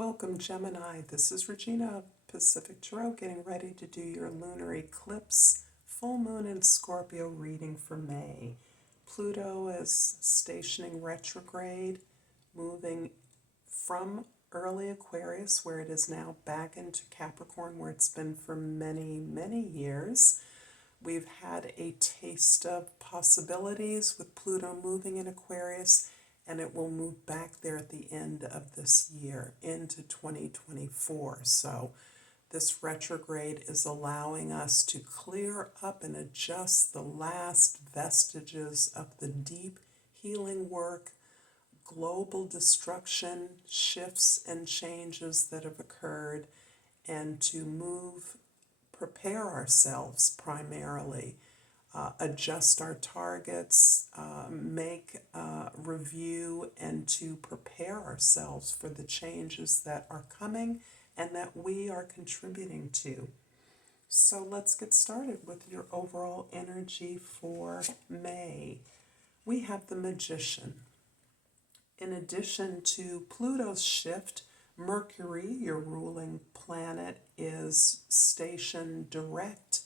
Welcome, Gemini. This is Regina of Pacific Tarot getting ready to do your lunar eclipse, full moon in Scorpio reading for May. Pluto is stationing retrograde, moving from early Aquarius, where it is now, back into Capricorn, where it's been for many, many years. We've had a taste of possibilities with Pluto moving in Aquarius, and it will move back there at the end of this year into 2024. So this retrograde is allowing us to clear up and adjust the last vestiges of the deep healing work, global destruction, shifts and changes that have occurred, and to prepare ourselves primarily, adjust our targets, make a review, and to prepare ourselves for the changes that are coming and that we are contributing to. So let's get started with your overall energy for May. We have the Magician. In addition to Pluto's shift, Mercury, your ruling planet, is stationed direct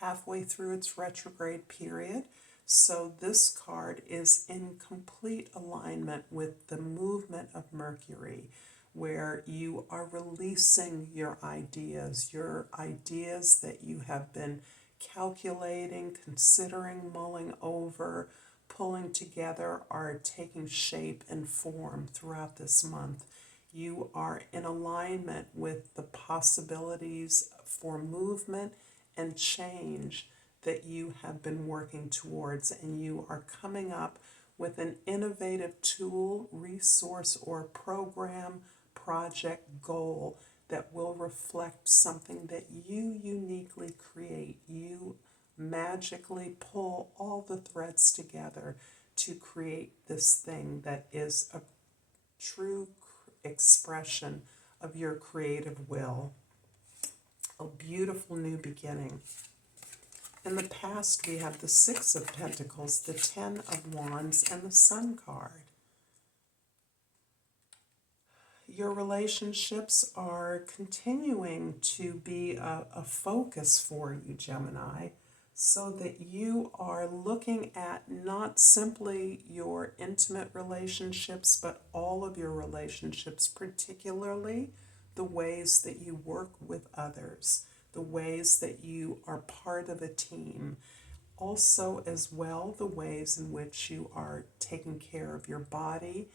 halfway through its retrograde period. So this card is in complete alignment with the movement of Mercury, where you are releasing your ideas that you have been calculating, considering, mulling over, pulling together, are taking shape and form throughout this month. You are in alignment with the possibilities for movement and change that you have been working towards, and you are coming up with an innovative tool, resource, or program, project, goal that will reflect something that you uniquely create. You magically pull all the threads together to create this thing that is a true expression of your creative will. A beautiful new beginning. In the past, we have the Six of Pentacles, the Ten of Wands, and the Sun card. Your relationships are continuing to be a focus for you, Gemini, so that you are looking at not simply your intimate relationships, but all of your relationships, particularly the ways that you work with others, the ways that you are part of a team. Also, as well, the ways in which you are taking care of your body,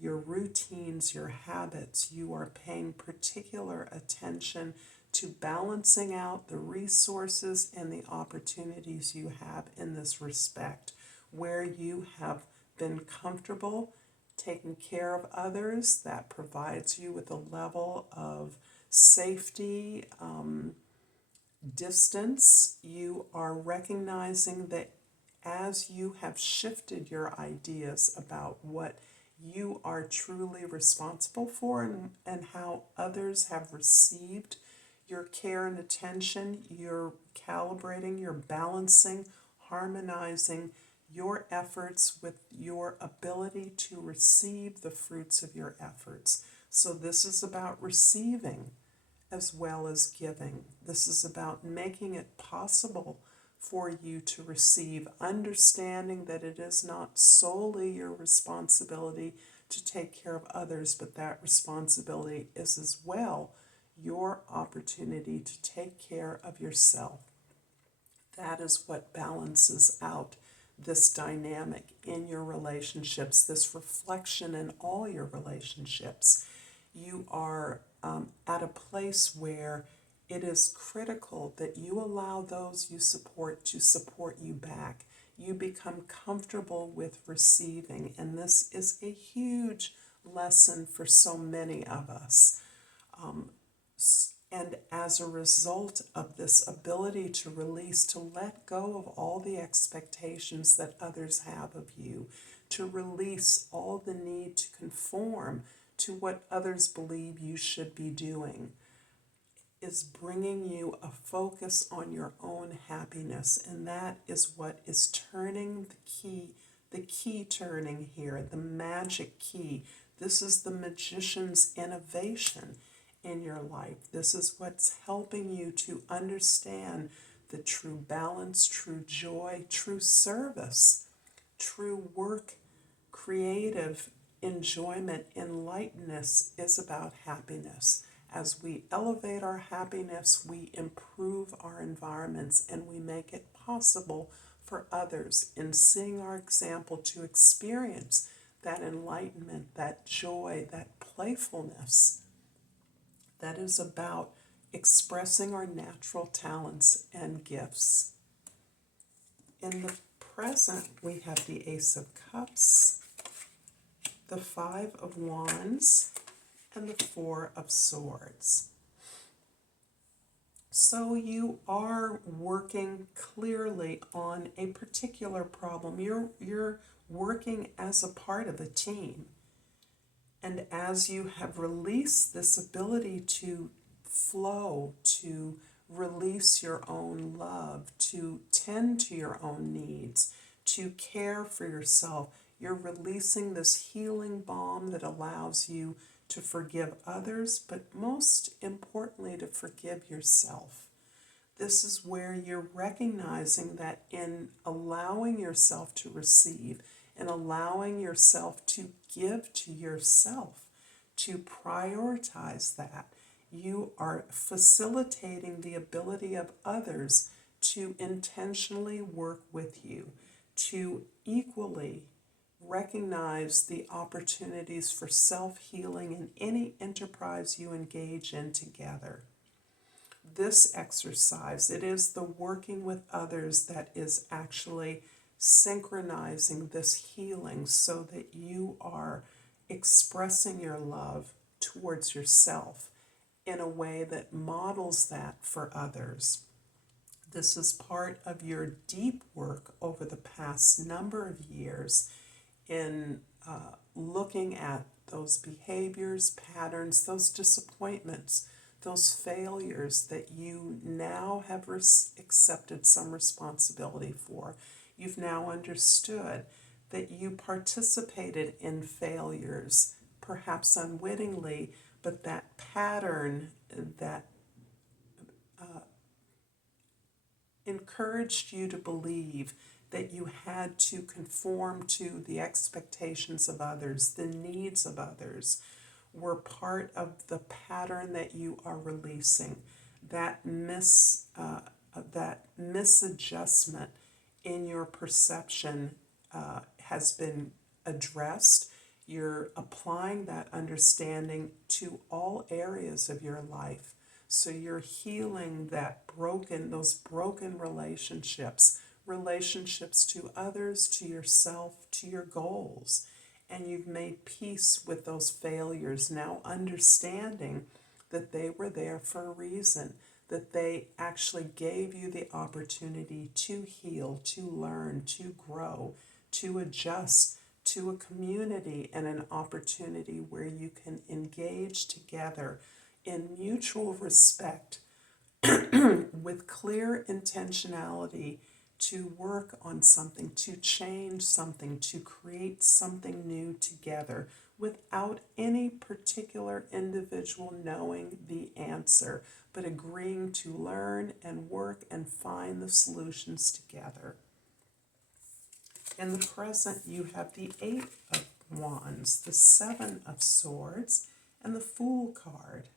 your routines, your habits. You are paying particular attention to balancing out the resources and the opportunities you have in this respect, where you have been comfortable taking care of others. That provides you with a level of safety, distance. You are recognizing that as you have shifted your ideas about what you are truly responsible for, and how others have received your care and attention, you're calibrating, you're balancing, harmonizing your efforts with your ability to receive the fruits of your efforts. So this is about receiving as well as giving. This is about making it possible for you to receive, understanding that it is not solely your responsibility to take care of others, but that responsibility is as well your opportunity to take care of yourself. That is what balances out this dynamic in your relationships, this reflection in all your relationships. You are at a place where it is critical that you allow those you support to support you back. You become comfortable with receiving, and this is a huge lesson for so many of us. And as a result of this ability to release, to let go of all the expectations that others have of you, to release all the need to conform to what others believe you should be doing, is bringing you a focus on your own happiness. And that is what is turning the key turning here, the magic key, This is the magician's innovation in your life. This is what's helping you to understand the true balance, true joy, true service, true work, creative enjoyment. Enlightenedness is about happiness. As we elevate our happiness, we improve our environments and we make it possible for others in seeing our example to experience that enlightenment, that joy, that playfulness that is about expressing our natural talents and gifts. In the present, we have the Ace of Cups, the Five of Wands, and the Four of Swords. So you are working clearly on a particular problem. You're working as a part of a team. And as you have released this ability to flow, to release your own love, to tend to your own needs, to care for yourself, you're releasing this healing balm that allows you to forgive others, but most importantly, to forgive yourself. This is where you're recognizing that in allowing yourself to receive and allowing yourself to give to yourself, to prioritize that, you are facilitating the ability of others to intentionally work with you, to equally recognize the opportunities for self-healing in any enterprise you engage in together. This exercise, it is the working with others that is actually synchronizing this healing so that you are expressing your love towards yourself in a way that models that for others. This is part of your deep work over the past number of years in looking at those behaviors, patterns, those disappointments, those failures that you now have accepted some responsibility for. You've now understood that you participated in failures, perhaps unwittingly, but that pattern that encouraged you to believe that you had to conform to the expectations of others, the needs of others, were part of the pattern that you are releasing. That misadjustment in your perception has been addressed. You're applying that understanding to all areas of your life. So you're healing those broken relationships to others, to yourself, to your goals. And you've made peace with those failures, now understanding that they were there for a reason, that they actually gave you the opportunity to heal, to learn, to grow, to adjust to a community and an opportunity where you can engage together in mutual respect with clear intentionality to work on something, to change something, to create something new together without any particular individual knowing the answer, but agreeing to learn and work and find the solutions together. In the present, you have the Eight of Wands, the Seven of Swords, and the Fool card.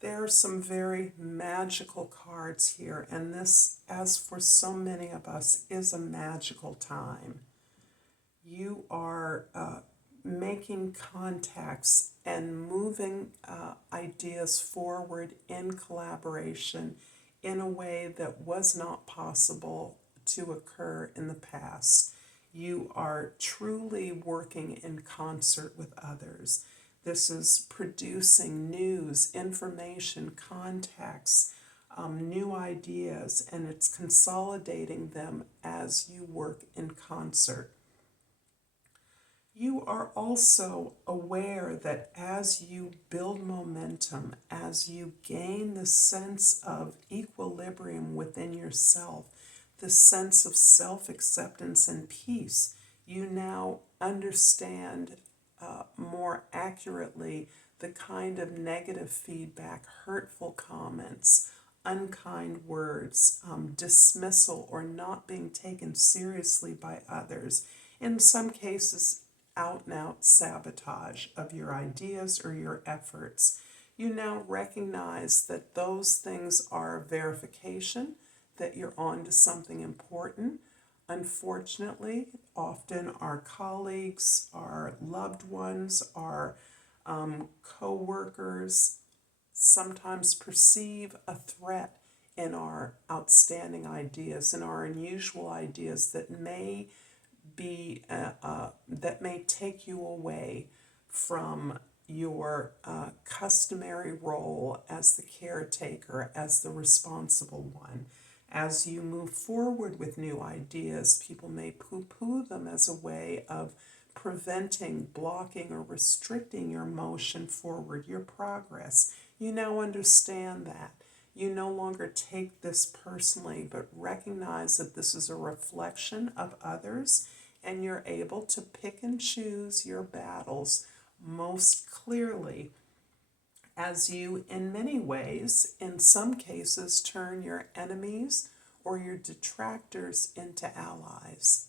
There are some very magical cards here, and this, as for so many of us, is a magical time. You are making contacts and moving ideas forward in collaboration in a way that was not possible to occur in the past. You are truly working in concert with others. This is producing news, information, contacts, new ideas, and it's consolidating them as you work in concert. You are also aware that as you build momentum, as you gain the sense of equilibrium within yourself, the sense of self-acceptance and peace, you now understand more accurately the kind of negative feedback, hurtful comments, unkind words, dismissal, or not being taken seriously by others. In some cases, out and out sabotage of your ideas or your efforts. You now recognize that those things are verification that you're on to something important. Unfortunately, often our colleagues, our loved ones, our co-workers sometimes perceive a threat in our outstanding ideas and our unusual ideas that may be that may take you away from your customary role as the caretaker, as the responsible one. As you move forward with new ideas, people may poo-poo them as a way of preventing, blocking, or restricting your motion forward, your progress. You now understand that. You no longer take this personally, but recognize that this is a reflection of others, and you're able to pick and choose your battles most clearly as you, in many ways, in some cases, turn your enemies or your detractors into allies.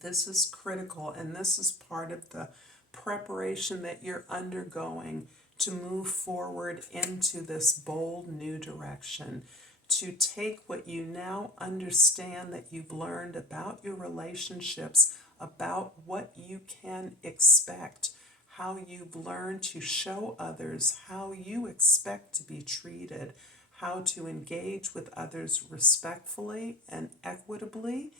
This is critical, and this is part of the preparation that you're undergoing to move forward into this bold new direction, to take what you now understand that you've learned about your relationships, about what you can expect, how you've learned to show others how you expect to be treated, how to engage with others respectfully and equitably,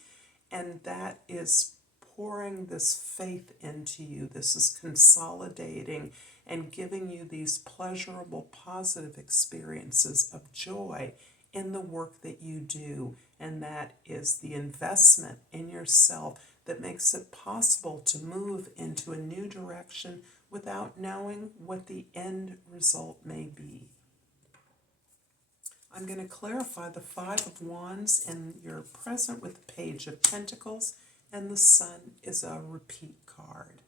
and that is pouring this faith into you. This is consolidating and giving you these pleasurable, positive experiences of joy in the work that you do, and that is the investment in yourself that makes it possible to move into a new direction without knowing what the end result may be. I'm going to clarify the Five of Wands, and you're present with the Page of Pentacles, and the Sun is a repeat card.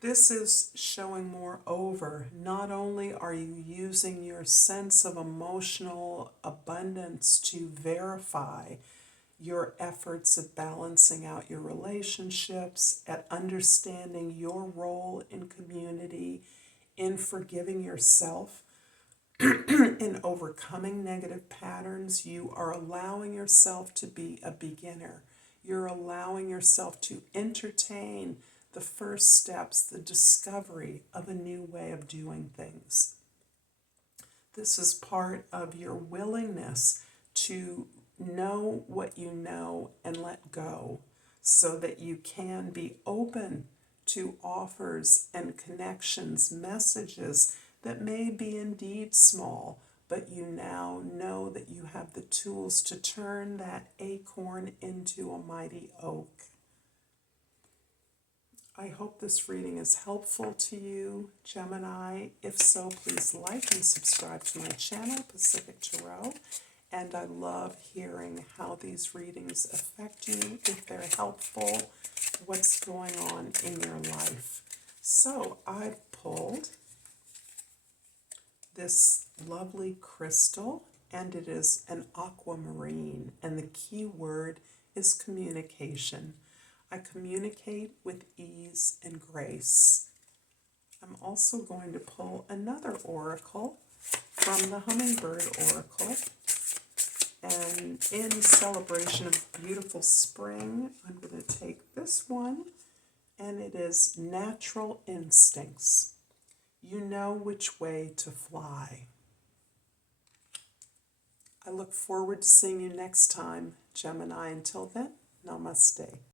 This is showing, moreover, not only are you using your sense of emotional abundance to verify your efforts at balancing out your relationships, at understanding your role in community, in forgiving yourself, in overcoming negative patterns. You are allowing yourself to be a beginner. You're allowing yourself to entertain the first steps, the discovery of a new way of doing things. This is part of your willingness to know what you know and let go, so that you can be open to offers and connections, messages that may be indeed small, but you now know that you have the tools to turn that acorn into a mighty oak. I hope this reading is helpful to you, Gemini. If so, please like and subscribe to my channel, Pacific Tarot. And I love hearing how these readings affect you, if they're helpful, what's going on in your life. So I've pulled this lovely crystal, and it is an aquamarine, and the key word is communication. I communicate with ease and grace. I'm also going to pull another oracle from the Hummingbird Oracle. And in celebration of beautiful spring, I'm going to take this one, and it is Natural Instincts. You know which way to fly. I look forward to seeing you next time, Gemini. Until then, namaste.